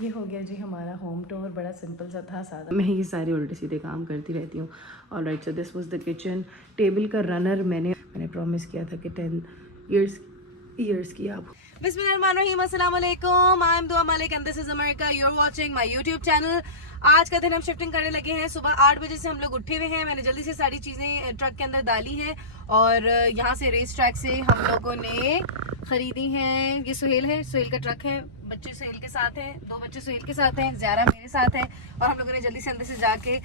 ये हो गया जी हमारा होम टूर, बड़ा सिंपल सा था, सादा। मैं ये सारे उल्टे सीधे काम करती रहती हूँ। Alright, so this was the kitchen. Table का रनर मैंने प्रॉमिस किया था कि 10 ईयर्स की आप। बिस्मिल्लाहिर्रहमानिर्रहीम, अस्सलाम वालेकुम, I am Dua Malik and this is America, you are watching my YouTube channel. आज का दिन हम शिफ्टिंग करने लगे हैं। सुबह 8 बजे से हम लोग उठे हुए हैं। मैंने जल्दी से सारी चीज़ें ट्रक के अंदर डाली हैं और यहाँ से रेस ट्रैक से हम लोगों ने खरीदी हैं। ये सुहेल है, सुहेल का ट्रक है, बच्चे सुहेल के साथ हैं, 2 बच्चे सुहेल के साथ हैं, ज़ारा मेरे साथ है। और हम लोगों ने जल्दी से अंदर से जाके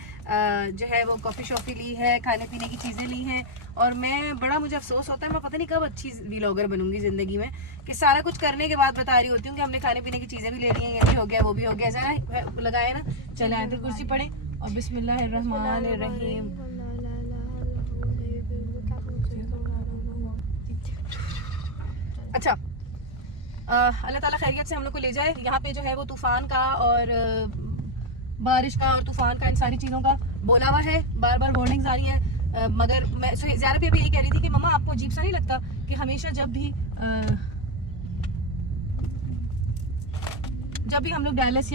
जो है वो कॉफ़ी शॉफ़ी ली है, खाने पीने की चीज़ें ली हैं। और मैं मुझे अफसोस होता है, मैं पता नहीं कब अच्छी व्लॉगर बनूंगी ज़िंदगी में, कि सारा कुछ करने के बाद बता रही होती हूँ कि हमने खाने पीने की चीज़ें भी ले ली हैं, ये भी हो गया वो भी हो गया। ज़रा लगाए ना, चले आए थे, कुर्सी पड़े और बिस्मिल्लाहिर्रहमानिर्रहीम। अच्छा, अल्लाह ताला खैरियत से हम लोग को ले जाए। यहाँ पे जो है वो तूफान का और बारिश का और तूफान का, इन सारी चीज़ों का बोला हुआ है, बार बार वार्निंग्स आ रही हैं। मगर मैं ज़्यादा भी अभी यही कह रही थी कि मम्मा आपको अजीब सा नहीं लगता कि हमेशा जब भी हम लोग डैलस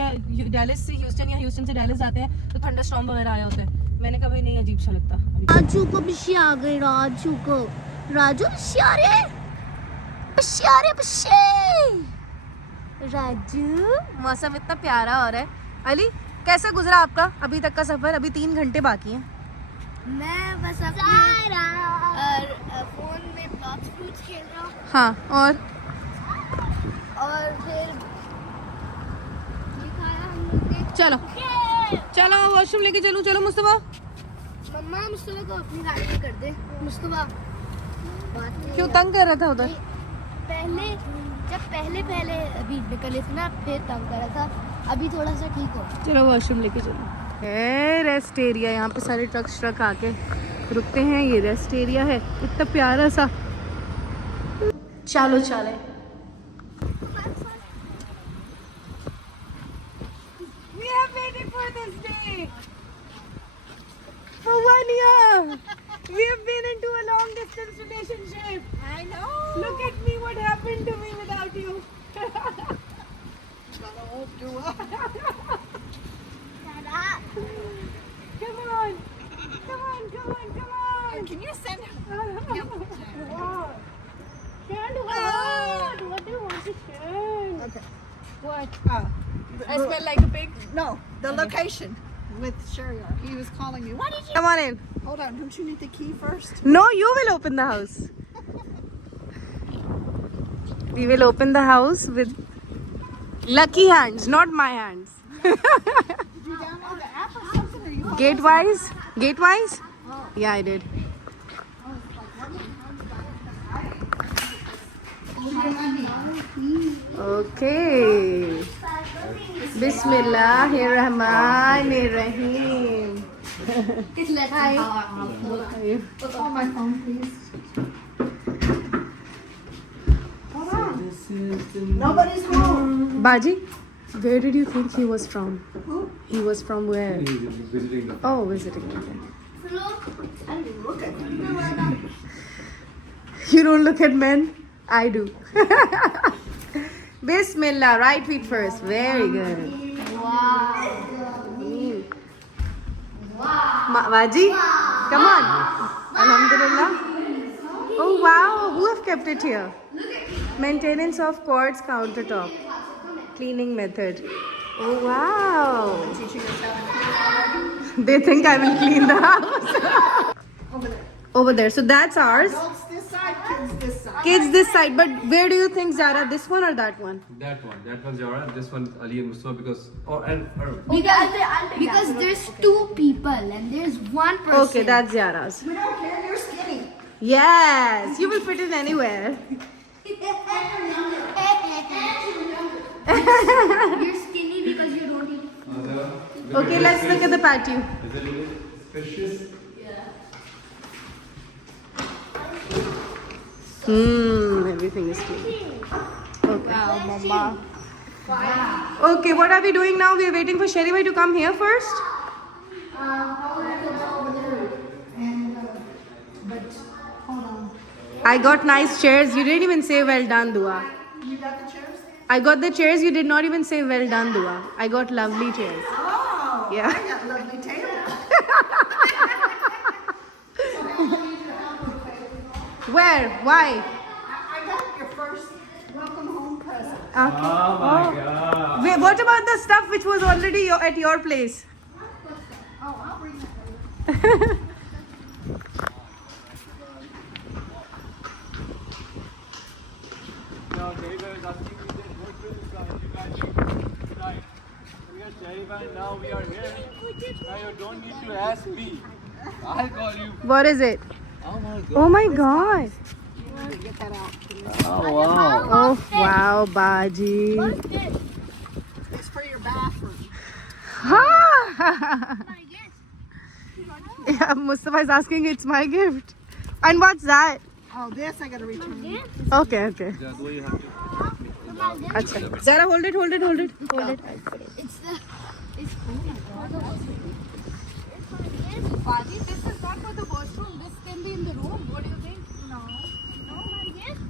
से ह्यूस्टन या ह्यूस्टन से डैलस जाते हैं तो थंडर स्टॉर्म वगैरह आया होता है। मैंने कहा भाई नहीं, अजीब सा लगता। राजू को बिशी आ गई, राजू बिशियारे राजू, मौसम इतना प्यारा हो रहा है। अली, कैसा गुजरा आपका अभी तक का सफर? अभी 3 घंटे बाकी हैं। मैं बस अपने फोन में ब्लॉक्स खेल रहा हूँ। हाँ, और फिर ये खाया हम लोग ने। चलो वॉशरूम लेके चलूं। चलो मुस्तफा। मम्मा मुस्तफा को अपनी गाड़ी में कर दे। मुस्तफा क्यों तंग कर रहा था उधर? पहले अभी निकले थे ना, फिर तंग कर रहा था, अभी थोड़ा सा ठीक हो। चलो वॉशरूम लेके चलो। रेस्ट एरिया, यहाँ पे सारे ट्रक आके रुकते हैं। ये रेस्ट एरिया है, इतना प्यारा सा। चलो चले। We have waited for this day for 1 year. We have been into a long distance relationship. I know. Look at me, what happened to me without you. Come on. Can you send Can't what? What do you want to share? Okay. What? I smell like a pig. No, the location with Shariar. He was calling me. Why did you? Come on in. Hold on. Don't you need the key first? No, you will open the house. We will open the house with lucky hands, not my hands. Did you download the app or something? Or you? Gatewise? Yeah, I did. Okay. Bismillahirrahmanirrahim. Hi. Put on my phone, please. Hold on. Nobody's home. Baji, where did you think he was from? Who? He was from where? Visiting the Oh, visiting. Okay. Look at me. You don't look at men? I do. Bismillah, right feet first. Very good. Baji, come on. Alhamdulillah. Oh wow, who have kept it here? Maintenance of quartz countertop. Cleaning method. Oh wow. They think I will clean the house. Over there. So that's ours. Adults this side, kids this side. Kids this side. But where do you think, Zara? This one or that one? That one's Yara. This one Ali and Mustafa because Because there's 2 people and there's 1 person. Okay, that's Zara's. We don't care. You're skinny. Yes, you will fit in anywhere. You're skinny because you don't eat. Okay, let's look at the patio. Is it fishes? Everything is clean. Okay. Wow, mama. Wow. Okay, what are we doing now? We are waiting for Sherry Bhai to come here first. But hold on. I got nice chairs. You didn't even say well done, Dua. You got the chairs? I got the chairs. You did not even say well done, Dua. I got lovely chairs. Oh, Yeah. I got lovely tables. Where? Why? I got your first welcome home present. Okay. Oh my god. Wait, what about the stuff which was already at your place? Oh, I'll bring that later. Now, David is asking me that what will you guys do tonight? Yes, David, now we are here. Now you don't need to ask me. I'll call you. What is it? Oh my god. Oh my god. Get that out. Oh wow. Oh wow, Baji. What's this? It's for your bathroom. Ha! My gift. Yeah, Mustafa is asking. It's my gift. And what's that? Oh, this I gotta return. Okay, okay. That's why you have to. Acha. Zara, hold it, hold it, hold it, hold it. It's the. It's Baji, this is not for the washroom. This can be in the room. What do you think? no. No, my gift.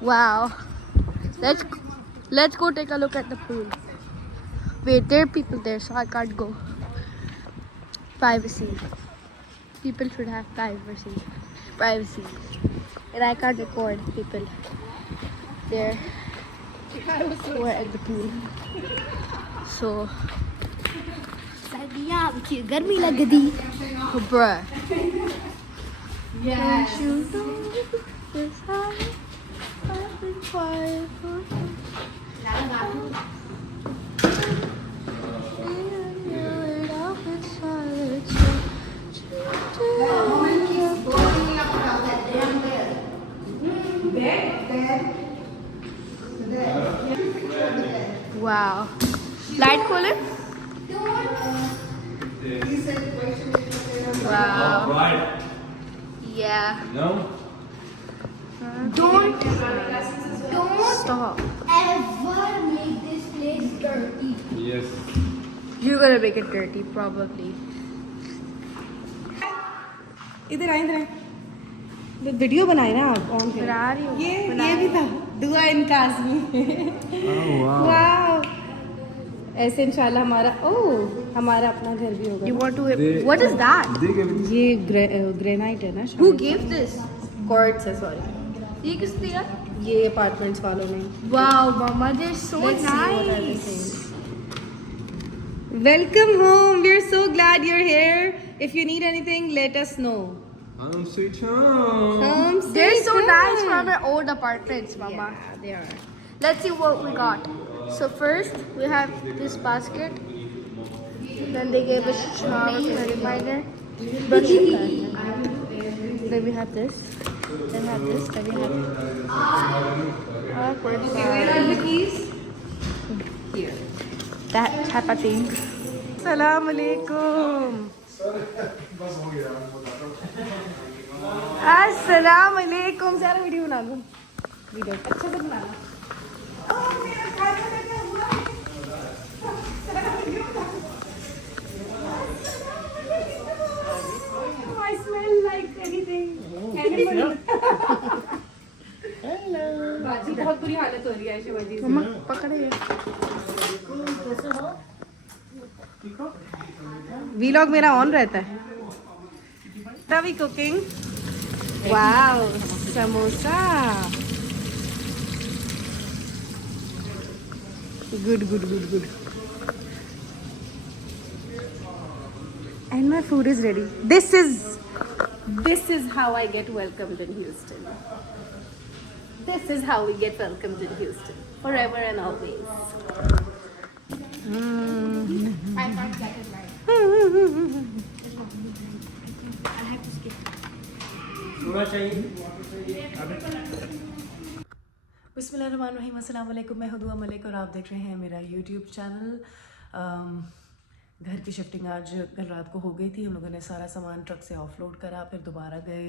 Wow. Let's go take a look at the pool. Wait, there are people there, so I can't go. Privacy. People should have privacy. Privacy. And I can't record people there who are at the pool. So, सर्दियाँ अब की गर्मी लग दी. oh, bruh. Yes. You know this I've been quiet for Wow. Light खोले? Wow. Right. Yeah. No? Don't Stop. ever make this place dirty. Yes. You're gonna make it dirty, probably. इधर आए video बनाए ना आप on बना रही हूँ. ये भी था दुआ इन काज़मी Oh wow. वाओ ऐसे इंशाल्लाह हमारा अपना घर भी होगा You want to? What is that? They gave it. ये ग्रेनाइट है ना Who gave this? कॉर्ड्स है सॉरी ये किस दिया? ये अपार्टमेंट्स वालों ने Wow, Mama, they're so Let's see what are they nice. saying. Welcome home. We're so glad you're here. If you need anything, let us know. Sweet home. They're so sit nice down. from our old apartments, Mama. Yeah, they are. Let's see what we got. So first we have this basket. Then they gave us shower reminder. Then we have this. Then we have this. Then we have Where are the keys? Here. that type of thing. Assalamu alaikum. Assalamu alaikum. सारा video बना लो video अच्छे से बना लो I smell like anything. बाजी बहुत बुरी हालत हो रही है शिवाजी से Mama, पकड़े. वीलॉग मेरा ऑन रहता है तभी cooking wow samosa good good good good and my food is ready. This is how I get welcomed in Houston. This is how we get welcomed in Houston forever and always. I can't get it right. I have to skip. बिस्मिल्लाहिर्रहमानिर्रहीम अस्सलाम वालेकुम मैं हुदुआ मलिक और आप देख रहे हैं मेरा यूट्यूब चैनल घर की शिफ्टिंग आज कल रात को हो गई थी हम लोगों ने सारा सामान ट्रक से ऑफलोड करा फिर दोबारा गए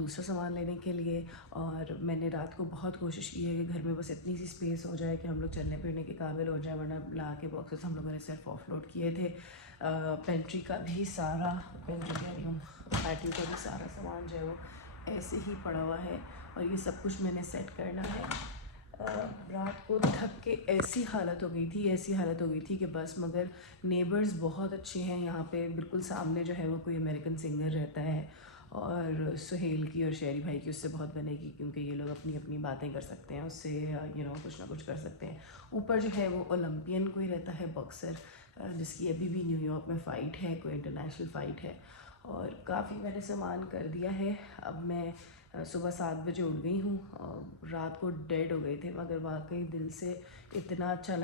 दूसरा सामान लेने के लिए और मैंने रात को बहुत कोशिश की है कि घर में बस इतनी सी स्पेस हो जाए कि हम लोग चलने फिरने के काबिल हो जाए वरना ला के बॉक्सेस हम लोगों ने सिर्फ ऑफलोड किए थे पेंट्री का भी सारा पेंट्री कह रही हूँ पैटी का भी सारा सामान जो है वो ऐसे ही पड़ा हुआ है और ये सब कुछ मैंने सेट करना है। रात को थक के ऐसी हालत हो गई थी कि बस, मगर नेबर्स बहुत अच्छे हैं यहाँ पे। बिल्कुल सामने जो है वो कोई अमेरिकन सिंगर रहता है, और सुहेल की और शेरी भाई की उससे बहुत बनेगी, क्योंकि ये लोग अपनी अपनी बातें कर सकते हैं उससे, कुछ ना कुछ कर सकते हैं। ऊपर जो है वो ओलंपियन कोई रहता है, बॉक्सर, जिसकी अभी भी न्यूयॉर्क में फ़ाइट है, कोई इंटरनेशनल फ़ाइट है। और काफ़ी मैंने सामान कर दिया है। अब मैं सुबह 7 बजे उठ गई हूँ। रात को डेड हो गए थे, मगर वाकई दिल से इतना अच्छा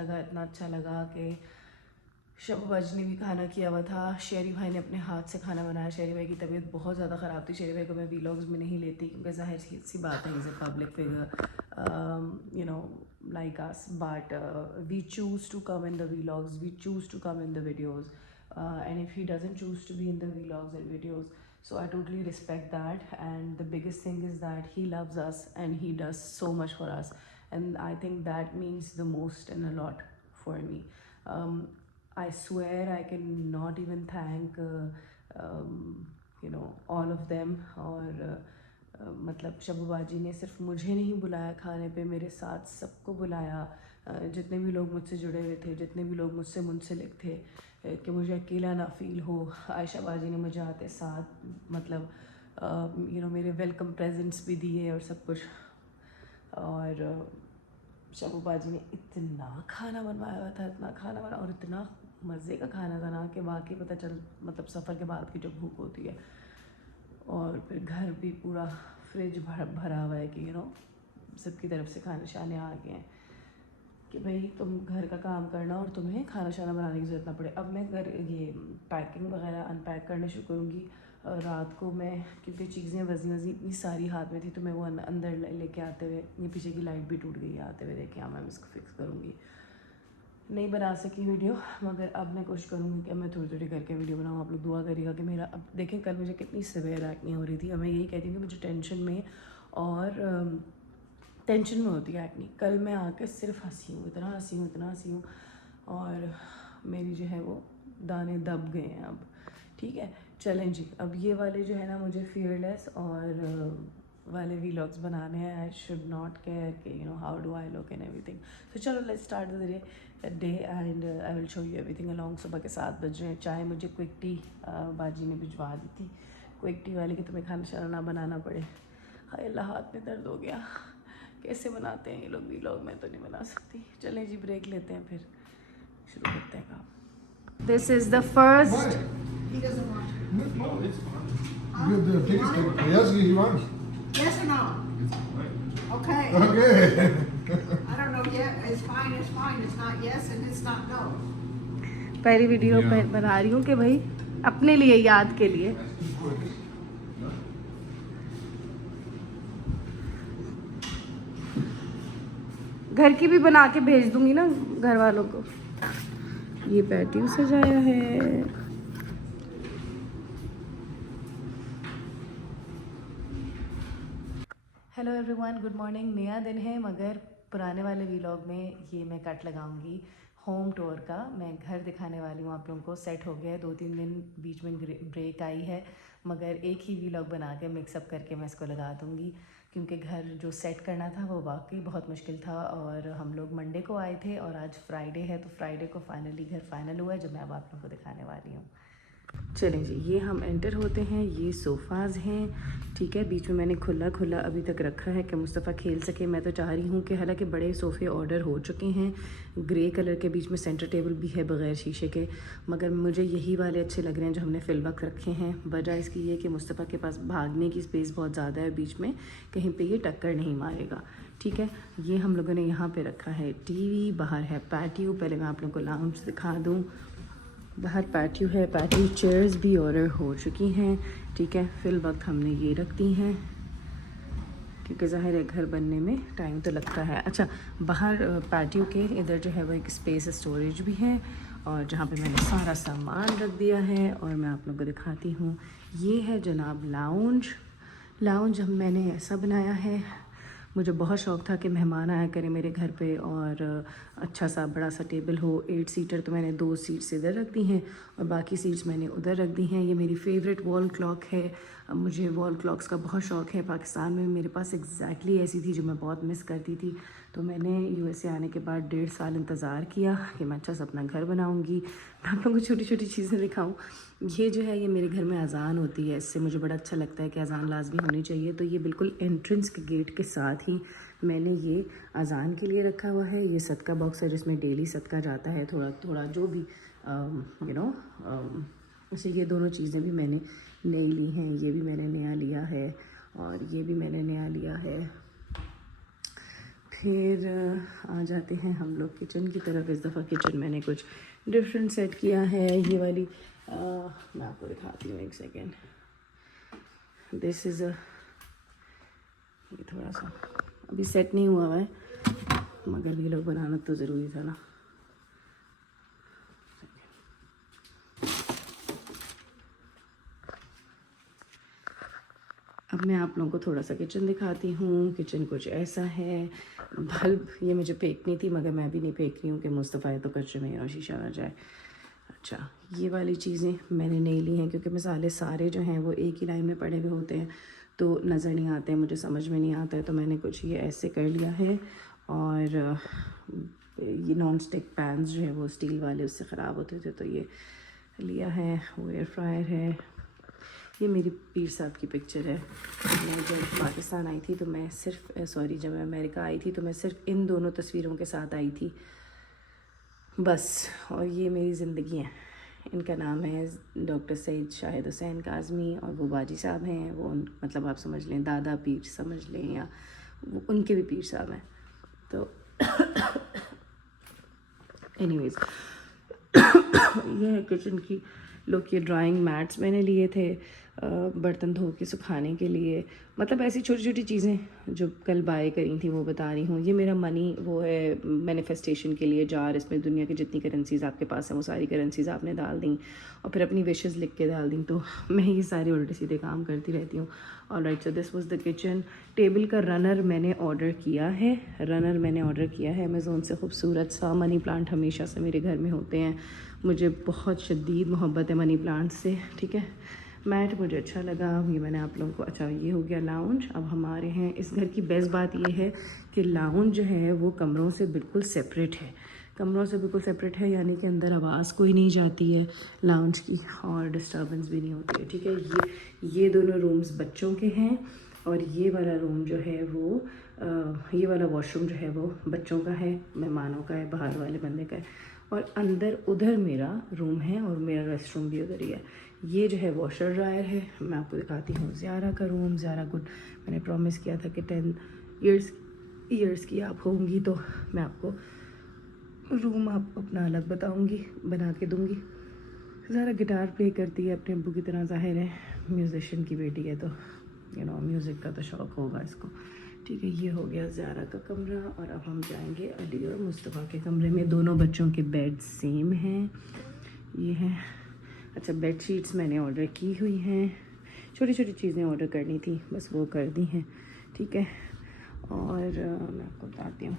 लगा कि शबबाज ने भी खाना किया हुआ था, शेरी भाई ने अपने हाथ से खाना बनाया। शेरी भाई की तबीयत बहुत ज़्यादा ख़राब थी। शेरी भाई को मैं वीलॉग्स में नहीं लेती, क्योंकि ज़ाहिर सी बात है, is a public figure like us, but we choose to come in the vlogs, we choose to come in the videos, and if he doesn't choose to be in the vlogs and videos, so I totally respect that. And the biggest thing is that he loves us and he does so much for us, and I think that means the most and a lot for me. I swear I can not even thank all of them. और मतलब शबबाजी ने सिर्फ मुझे नहीं बुलाया खाने पे, मेरे साथ सबको बुलाया। जितने भी लोग मुझसे जुड़े हुए थे, जितने भी लोग मुझसे मुंसलिक थे, कि मुझे अकेला ना फील हो। आयशा बाजी ने मुझे आते साथ मतलब मेरे वेलकम प्रेजेंट्स भी दिए और सब कुछ। और शबबाजी ने इतना खाना बनवाया हुआ था, इतना खाना बना, और इतना मज़े का खाना था ना कि वाकई पता चल मतलब सफ़र के बाद की जो भूख होती है। और फिर घर भी पूरा फ्रिज भरा हुआ है कि सबकी तरफ से खाने शाने आ गए हैं कि भाई तुम घर का काम करना और तुम्हें खाना शाना बनाने की ज़रूरत ना पड़े। अब मैं ये पैकिंग वगैरह अनपैक करना शुरू करूँगी। रात को मैं, क्योंकि चीज़ें वज़नी इतनी सारी हाथ में थी, तो मैं वो अंदर लेके आते हुए, ये पीछे की लाइट भी टूट गई है आते हुए, देखिए मैं इसको फिक्स करूँगी। नहीं बना सकी वीडियो, मगर अब मैं कोशिश करूँगी कि मैं थोड़ी करके वीडियो बनाऊँ। आप लोग दुआ करिएगा कि मेरा, अब देखें कल मुझे कितनी सिवियर एक्ने हो रही थी। अब मैं यही कहती हूँ कि मुझे टेंशन में होती है एक्ने। कल मैं आके सिर्फ हंसी हूँ, इतना हंसी हूँ, और मेरी जो है वो दाने दब गए हैं अब। ठीक है, चलें जी। अब ये वाले जो है ना, मुझे फियरलेस और वाले वीलॉग्स बनाने हैं। आई शुड नॉट केयर कि how do I look and everything. तो चलो let's start the day and I will show you everything along. सुबह के 7 बज रहे हैं। चाय मुझे क्विक टी बाजी ने भिजवा दी थी, क्विक टी वाले, कि तुम्हें खाना शाना ना बनाना पड़े। हाय अल्लाह, हाथ में दर्द हो गया। कैसे बनाते हैं ये लोग वीलॉग, मैं तो नहीं बना सकती। चलें जी, ब्रेक लेते हैं, फिर शुरू करते हैं काम। This is the first. He doesn't want to. No, it's fine. The tickets to yes, he wants. Yes or no? It's fine. Okay. Okay. I don't know yet. It's fine. It's fine. It's not yes and it's not no. पहली video बना रही हूँ कि भाई अपने लिए, याद के लिए। घर की भी बना के भेज दूंगी ना घर वालों को। ये पैटी सजाया है। Hello everyone, good morning. नया दिन है, मगर पुराने वाले वीलॉग में ये मैं कट लगाऊंगी होम टूर का। मैं घर दिखाने वाली हूँ आप लोगों को। सेट हो गया है, 2-3 दिन बीच में ब्रेक आई है, मगर एक ही वीलॉग बना के मिक्सअप करके मैं इसको लगा दूँगी, क्योंकि घर जो सेट करना था वो वाकई बहुत मुश्किल था। और हम लोग मंडे को आए थे और आज फ्राइडे है, तो फ्राइडे को फाइनली घर फाइनल हुआ है, जो मैं अब आप लोगों को दिखाने वाली हूँ। चलें जी, ये हम एंटर होते हैं। ये सोफ़ाज़ हैं, ठीक है। बीच में मैंने खुला अभी तक रखा है कि मुस्तफ़ा खेल सके। मैं तो चाह रही हूँ कि हालांकि बड़े सोफ़े ऑर्डर हो चुके हैं, ग्रे कलर के, बीच में सेंटर टेबल भी है बग़ैर शीशे के, मगर मुझे यही वाले अच्छे लग रहे हैं जो हमने फिल वक्त रखे हैं। वजह इसकी ये कि मुस्तफ़ा के पास भागने की स्पेस बहुत ज़्यादा है, बीच में कहीं पर ये टक्कर नहीं मारेगा, ठीक है। ये हम लोगों ने यहाँ पर रखा है टीवी, बाहर है पैटियो। पहले मैं आप लोगों को लाउंज दिखा दूँ। बाहर पैटियो है, पैटियो चेयर्स भी ऑर्डर हो चुकी हैं, ठीक है। फिल वक्त हमने ये रख दी हैं, क्योंकि ज़ाहिर है घर बनने में टाइम तो लगता है। अच्छा, बाहर पैटियो के इधर जो है वो एक स्पेस स्टोरेज भी है, और जहाँ पे मैंने सारा सामान रख दिया है। और मैं आप लोगों को दिखाती हूँ, ये है जनाब लाउंज मैंने ऐसा बनाया है। मुझे बहुत शौक़ था कि मेहमान आया करें मेरे घर पे, और अच्छा सा बड़ा सा टेबल हो। 8 सीटर, तो मैंने 2 सीट्स इधर रख दी हैं और बाकी सीट्स मैंने उधर रख दी हैं। ये मेरी फेवरेट वॉल क्लॉक है, मुझे वॉल क्लॉक्स का बहुत शौक़ है। पाकिस्तान में मेरे पास एग्जैक्टली ऐसी थी जो मैं बहुत मिस करती थी। तो मैंने यूएसए आने के बाद 1.5 साल इंतज़ार किया कि मैं अच्छा सा अपना घर बनाऊंगी, मैं आप लोगों को छोटी छोटी चीज़ें दिखाऊं। ये जो है ये मेरे घर में अज़ान होती है, इससे मुझे बड़ा अच्छा लगता है कि अज़ान लाजमी होनी चाहिए। तो ये बिल्कुल एंट्रेंस के गेट के साथ ही मैंने ये अज़ान के लिए रखा हुआ है। ये सदका बॉक्स है जिसमें डेली सदका जाता है, थोड़ा थोड़ा जो भी ऐसे ये दोनों चीज़ें भी मैंने नई ली हैं। ये भी मैंने नया लिया है और ये भी मैंने नया लिया है। फिर आ जाते हैं हम लोग किचन की तरफ। इस दफ़ा किचन मैंने कुछ डिफरेंट सेट किया है। ये वाली मैं आपको दिखाती हूँ, एक सेकेंड। दिस इज़ ये थोड़ा सा अभी सेट नहीं हुआ है, मगर ये लोग बनाना तो ज़रूरी था ना। अब मैं आप लोगों को थोड़ा सा किचन दिखाती हूँ। किचन कुछ ऐसा है। बल्ब ये मुझे फेंकनी थी मगर मैं भी नहीं फेंक रही हूँ कि मुस्तफ़ा है तो कचरे में और शीशा ना जाए। अच्छा, ये वाली चीज़ें मैंने नहीं ली हैं क्योंकि मसाले सारे जो हैं वो एक ही लाइन में पड़े हुए होते हैं तो नज़र नहीं आते हैं, मुझे समझ में नहीं आता है। तो मैंने कुछ ये ऐसे कर लिया है। और ये नॉन स्टिक पैन्स जो है वो स्टील वाले उससे ख़राब होते थे तो ये लिया है। वो एयर फ्रायर है। ये मेरी पीर साहब की पिक्चर है। मैं जब पाकिस्तान आई थी तो मैं जब मैं अमेरिका आई थी तो मैं सिर्फ इन दोनों तस्वीरों के साथ आई थी बस। और ये मेरी ज़िंदगी है। इनका नाम है डॉक्टर सईद शाहिद हुसैन काज़मी और वो बाजी साहब हैं। वो मतलब आप समझ लें दादा पीर समझ लें, या वो उनके भी पीर साहब हैं। तो एनीवेज ये है किचन की लुक। ये ड्राइंग मैट्स मैंने लिए थे बर्तन धो के सुखाने के लिए। मतलब ऐसी छोटी छोटी चीज़ें जो कल बाय करी थी वो बता रही हूँ। ये मेरा मनी वो है मैनिफेस्टेशन के लिए जार। इसमें दुनिया की जितनी करेंसीज़ आपके पास हैं वो सारी करेंसीज़ आपने डाल दी और फिर अपनी विशेज़ लिख के डाल दी। तो मैं ये सारे उल्टे सीधे काम करती रहती हूँ। Alright, so this was the kitchen. Table का रनर मैंने ऑर्डर किया है। अमेज़ोन से। खूबसूरत सा मनी प्लांट हमेशा से मेरे घर में होते हैं। मुझे बहुत शदीद मोहब्बत है मनी प्लांट से। ठीक है, मैट मुझे अच्छा लगा। ये मैंने आप लोगों को अच्छा ये हो गया लाउंज। अब हमारे हैं इस घर की बेस्ट बात ये है कि लाउंज जो है वो कमरों से बिल्कुल सेपरेट है। यानी कि अंदर आवाज़ कोई नहीं जाती है लाउंज की और डिस्टर्बेंस भी नहीं होती है। ठीक है, ये दोनों रूम्स बच्चों के हैं और ये वाला रूम जो है वो ये वाला वॉशरूम जो है वो बच्चों का है, मेहमानों का है, बाहर वाले बंदे का है। और अंदर उधर मेरा रूम है और मेरा रेस्ट रूम भी उधर ही है। ये जो है वॉशर ड्रायर है। मैं आपको दिखाती हूँ ज़ारा का रूम। ज़ारा गुड, मैंने प्रॉमिस किया था कि 10 ईयर्स की आप होंगी तो मैं आपको रूम आप अपना अलग बना के दूँगी। ज़ारा गिटार प्ले करती है अपने अब्बू की तरह, ज़ाहिर है म्यूज़िशियन की बेटी है तो म्यूज़िक का तो शौक़ होगा इसको। ठीक है, ये हो गया ज़ारा का कमरा। और अब हम जाएंगे अली और मुस्तफ़ा के कमरे में। दोनों बच्चों के बेड सेम हैं। ये हैं। अच्छा, बेड शीट्स मैंने ऑर्डर की हुई हैं। छोटी छोटी चीज़ें ऑर्डर करनी थी, बस वो कर दी हैं। ठीक है, और मैं आपको बताती हूँ।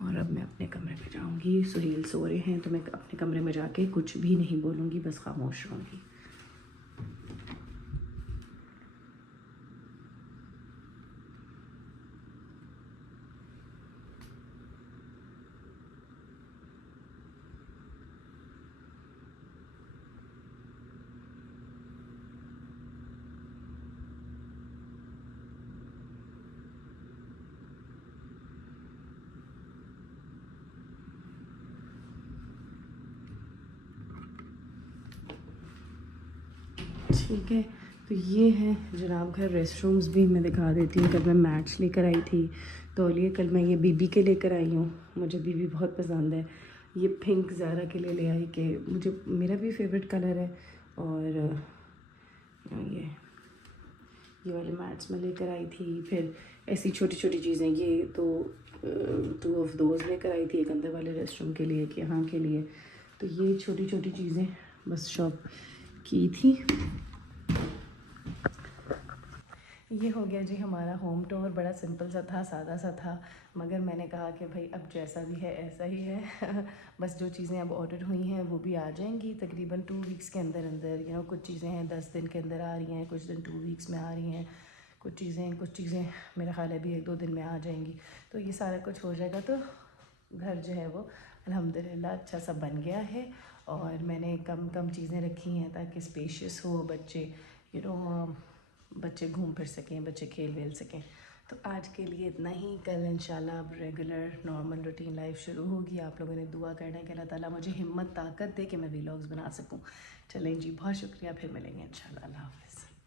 और अब मैं अपने कमरे में जाऊँगी। सुहेल सो रहे हैं तो मैं अपने कमरे में जाके कुछ भी नहीं बोलूँगी, बस खामोश रहूँगी। ठीक है, तो ये है जनाब घर। रेस्ट रूम्स भी मैं दिखा देती हूँ। कल मैं मैट्स लेकर आई थी तौलिए। कल मैं ये बीबी के लेकर आई हूँ, मुझे बीबी बहुत पसंद है। ये पिंक ज़ारा के लिए ले आई कि मुझे मेरा भी फेवरेट कलर है। और ये वाले मैट्स मैं लेकर आई थी। फिर ऐसी छोटी छोटी चीज़ें, ये तो 2 ऑफ दोज लेकर आई थी, एक अंदर वाले रेस्ट रूम के लिए, एक यहाँ के लिए। तो ये छोटी छोटी चीज़ें बस शॉप की थी। ये हो गया जी हमारा होम टूर। बड़ा सिंपल सा था, सादा सा था, मगर मैंने कहा कि भाई अब जैसा भी है ऐसा ही है। बस जो चीज़ें अब ऑर्डर हुई हैं वो भी आ जाएंगी तकरीबन 2 वीक्स के अंदर अंदर। कुछ चीज़ें हैं 10 दिन के अंदर आ रही हैं, कुछ दिन 2 वीक्स में आ रही हैं, कुछ चीज़ें मेरा ख्याल है अभी 1-2 दिन में आ जाएंगी। तो ये सारा कुछ हो जाएगा तो घर जो है वो अल्हम्दुलिल्लाह अच्छा सा बन गया है। और मैंने कम चीज़ें रखी हैं ताकि स्पेशियस हो, बच्चे बच्चे घूम फिर सकें, बच्चे खेल वेल सकें। तो आज के लिए इतना ही। कल इंशाल्लाह अब रेगुलर नॉर्मल रूटीन लाइफ शुरू होगी। आप लोगों ने दुआ करना है कि अल्लाह ताला मुझे हिम्मत ताकत दे कि मैं व्लॉग्स बना सकूं। चलें जी, बहुत शुक्रिया, फिर मिलेंगे इंशाल्लाह। अल्लाह हाफ़िज़।